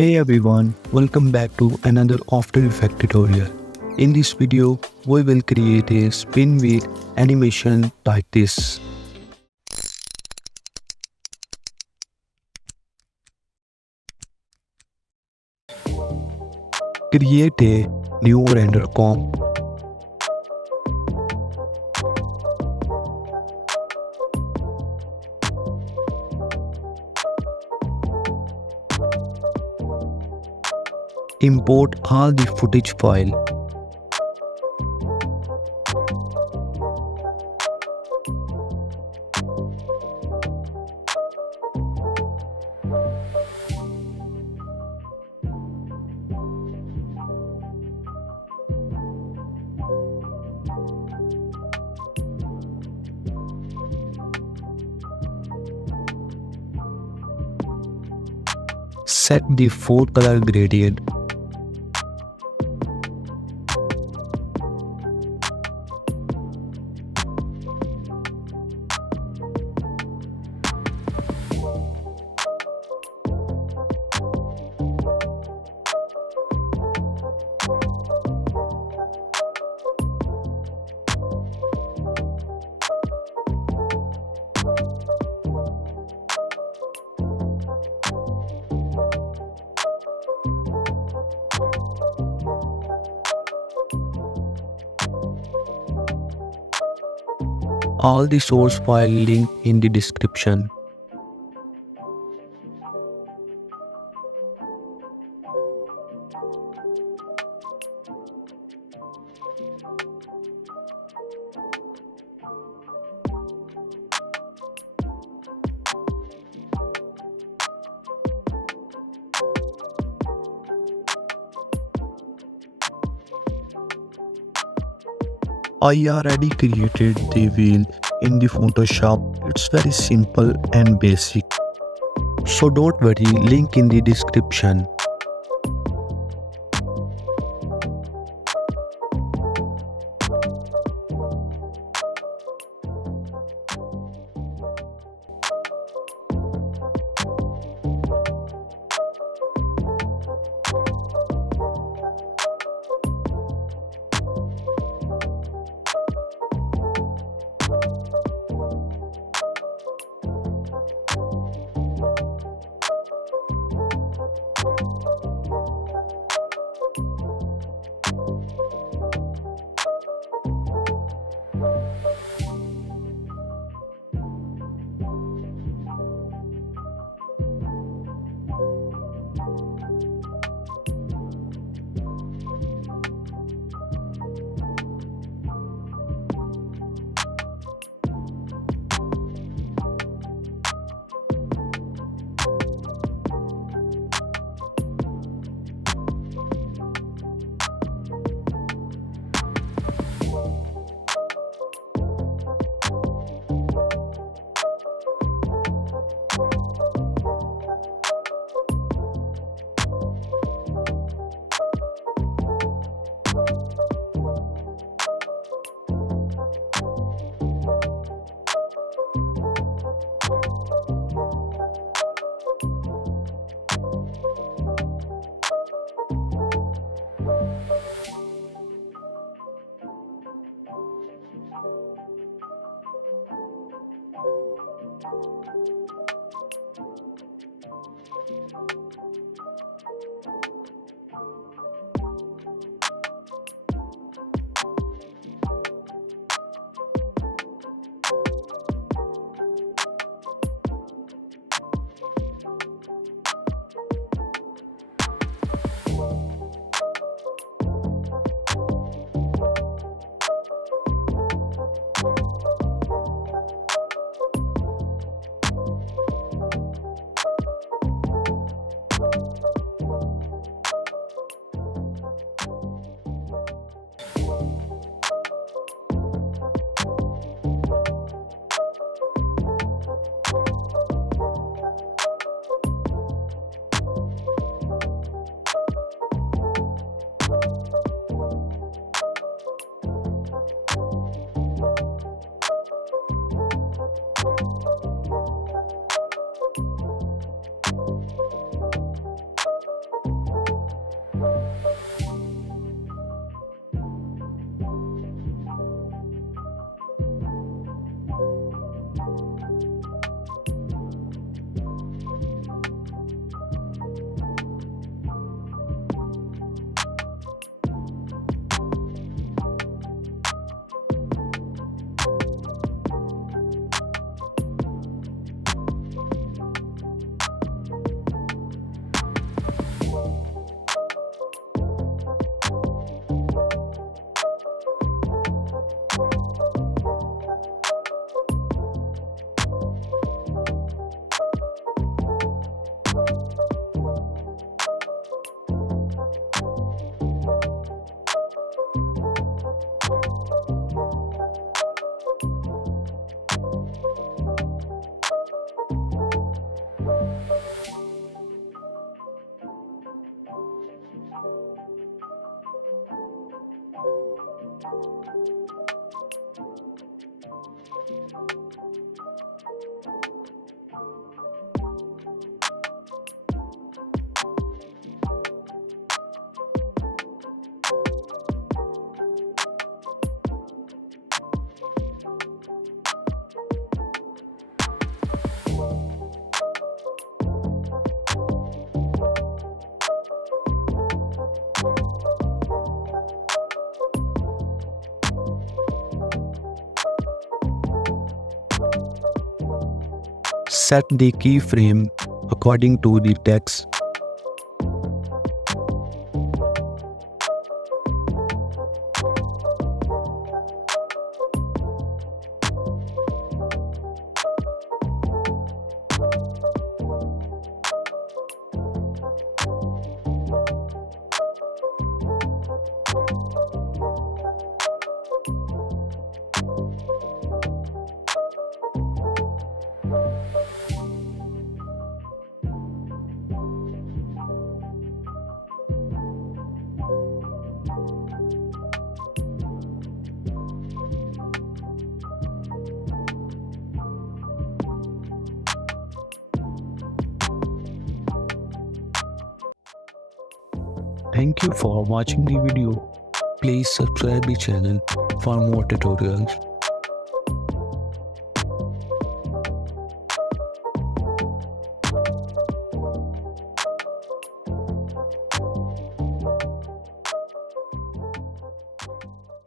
Hey everyone, welcome back to another After Effects tutorial. In this video, we will create a spin wheel animation like this. Create a new render comp. Import all the footage file. Set the four-color gradient. All the source file link in the description. I already created the wheel in the Photoshop. It's very simple and basic. So don't worry, link in the description. Set the keyframe according to the text. Thank you for watching the video. Please subscribe the channel for more tutorials.